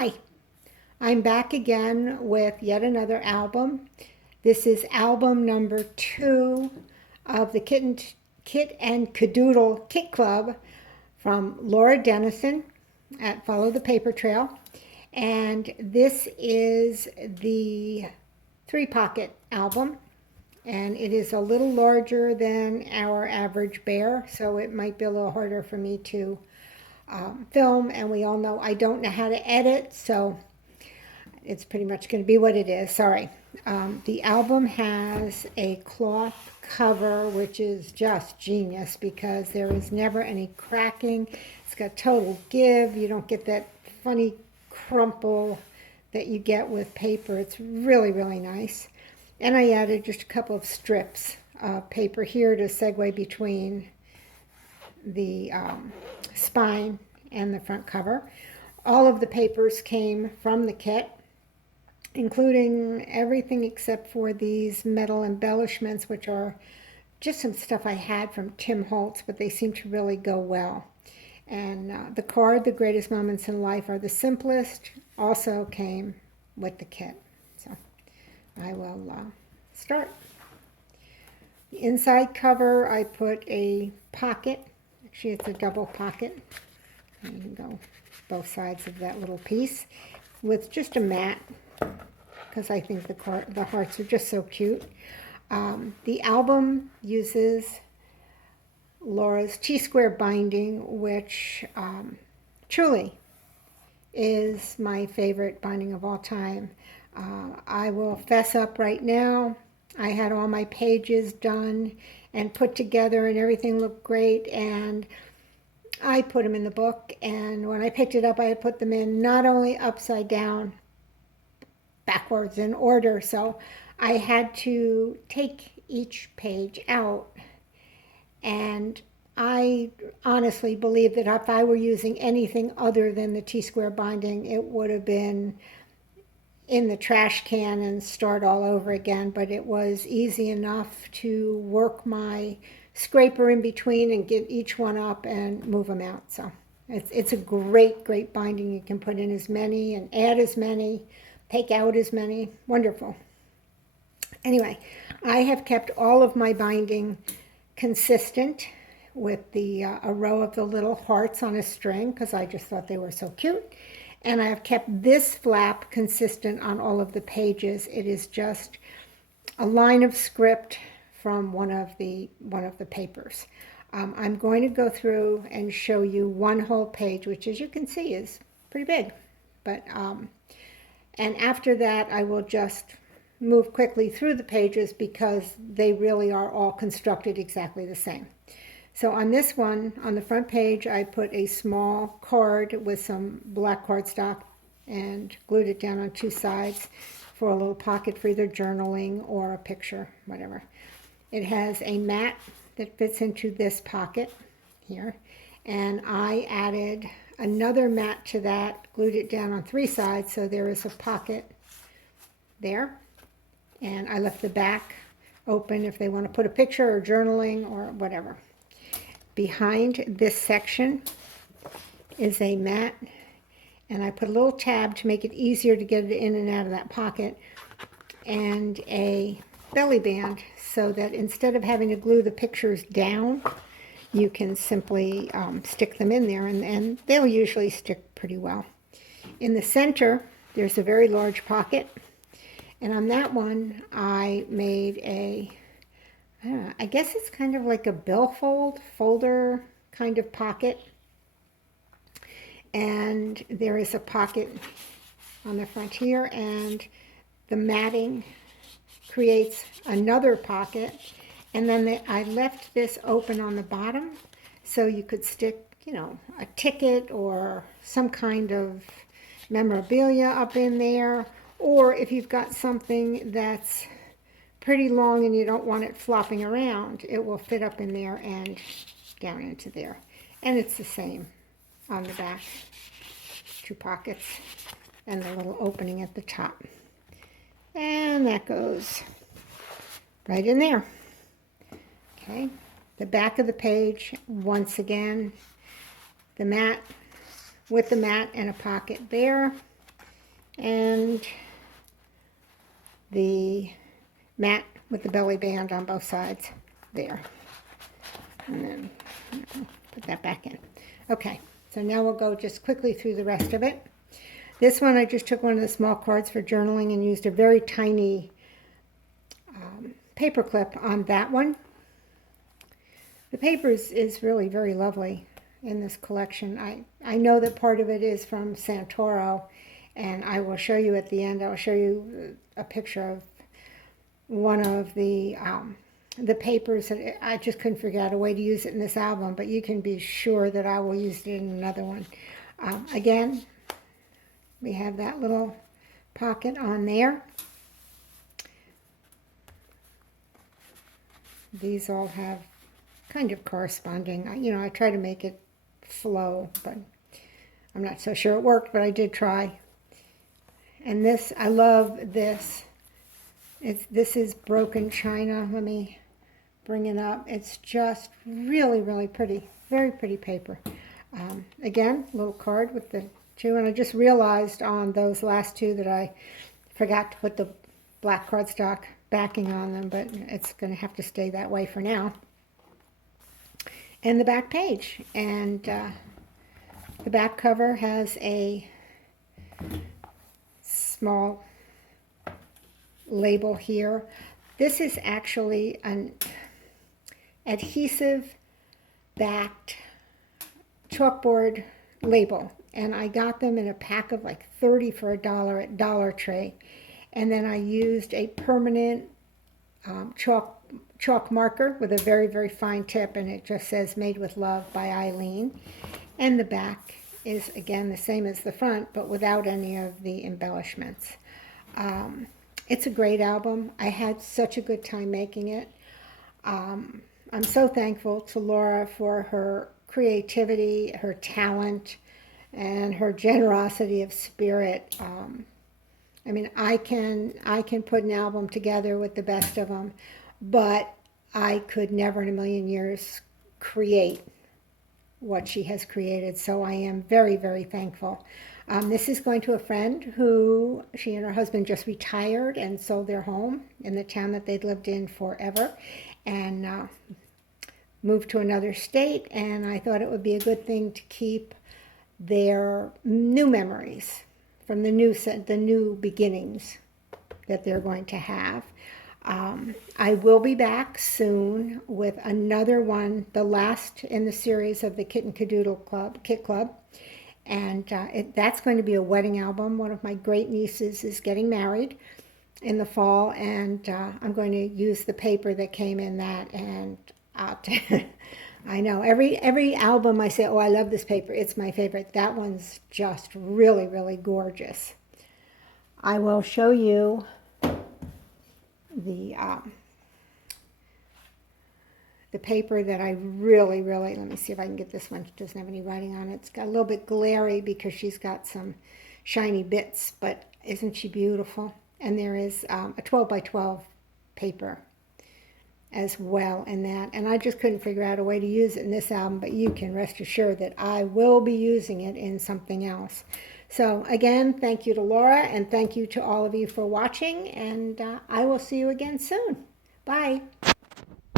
Hi, I'm back again with yet another album. This is album number 2 of the Kit and CaDoodle Kit Club from Laura Denison at Follow the Paper Trail. And this is the 3-pocket album. And it is a little larger than our average bear, so it might be a little harder for me to film. And we all know I don't know how to edit, so it's pretty much going to be what it is. Sorry. The album has a cloth cover, which is just genius because there is never any cracking. It's got total give. You don't get that funny crumple that you get with paper. It's really, really nice. And I added just a couple of strips of paper here to segue between the spine and the front cover. All of the papers came from the kit, including everything except for these metal embellishments, which are just some stuff I had from Tim Holtz, but they seem to really go well. And the card, The Greatest Moments in Life Are the Simplest, also came with the kit. So I will start. The inside cover, I put a pocket. Actually, it's a double pocket. And you can go both sides of that little piece with just a mat, because I think the hearts are just so cute. The album uses Laura's T-square binding, which truly is my favorite binding of all time. I will fess up right now. I had all my pages done and put together and everything looked great, and I put them in the book, and when I picked it up I had put them in not only upside down, backwards in order, so I had to take each page out. And I honestly believe that if I were using anything other than the T-square binding, it would have been in the trash can and start all over again. But it was easy enough to work my scraper in between and get each one up and move them out. So it's a great binding. You can put in as many and add as many, take out as many. Wonderful. Anyway, I have kept all of my binding consistent with the a row of the little hearts on a string because I just thought they were so cute. And I have kept this flap consistent on all of the pages. It is just a line of script from one of the papers. I'm going to go through and show you one whole page, which as you can see is pretty big. But and after that I will just move quickly through the pages because they really are all constructed exactly the same. So on this one, on the front page, I put a small card with some black cardstock and glued it down on 2 sides for a little pocket for either journaling or a picture, whatever. It has a mat that fits into this pocket here, and I added another mat to that, glued it down on 3 sides, so there is a pocket there. And I left the back open if they want to put a picture or journaling or whatever. Behind this section is a mat, and I put a little tab to make it easier to get it in and out of that pocket, and a belly band so that instead of having to glue the pictures down, you can simply stick them in there, and they'll usually stick pretty well. In the center, there's a very large pocket. And on that one, I made I guess it's kind of like a billfold, folder kind of pocket. And there is a pocket on the front here, and the matting creates another pocket. And then I left this open on the bottom so you could stick, a ticket or some kind of memorabilia up in there. Or if you've got something that's pretty long and you don't want it flopping around, it will fit up in there and down into there. And it's the same on the back. 2 pockets and the little opening at the top. And that goes right in there. Okay, the back of the page, once again, the mat with the mat and a pocket there. and the mat with the belly band on both sides there. And then put that back in. Okay, so now we'll go just quickly through the rest of it. This one, I just took one of the small cards for journaling and used a very tiny paper clip on that one. The paper is really very lovely in this collection. I know that part of it is from Santoro, and I will show you at the end. I'll show you a picture of one of the papers. I just couldn't figure out a way to use it in this album, but you can be sure that I will use it in another one. Again, we have that little pocket on there. These all have kind of corresponding, you know, I try to make it flow, but I'm not so sure it worked, but I did try. And this, I love this. This is broken china. Let me bring it up. It's just really, really pretty. Very pretty paper. Again, little card with the two, and I just realized on those last two that I forgot to put the black cardstock backing on them, but it's going to have to stay that way for now. And the back page, and the back cover has a small label here. This is actually an adhesive backed chalkboard label, and I got them in a pack of like 30 for $1 at Dollar Tree. And then I used a permanent chalk marker with a very, very fine tip, and it just says Made with Love by Eileen. And the back is again the same as the front, but without any of the embellishments. It's a great album. I had such a good time making it. I'm so thankful to Laura for her creativity, her talent, and her generosity of spirit. I mean, I can put an album together with the best of them, but I could never in a million years create what she has created. So I am very, very thankful. This is going to a friend who, she and her husband just retired and sold their home in the town that they'd lived in forever, and moved to another state. And I thought it would be a good thing to keep their new memories from the new beginnings that they're going to have. I will be back soon with another one, the last in the series of the CaDoodle Kit Club. And that's going to be a wedding album. One of my great nieces is getting married in the fall, and I'm going to use the paper that came in that. And I know every album I say, oh, I love this paper, it's my favorite. That one's just really, really gorgeous. I will show you the paper that I really, really, let me see if I can get this one. It doesn't have any writing on it. It's got a little bit glary because she's got some shiny bits, but isn't she beautiful? And there is a 12 by 12 paper as well in that. And I just couldn't figure out a way to use it in this album, but you can rest assured that I will be using it in something else. So again, thank you to Laura, and thank you to all of you for watching, and I will see you again soon. Bye.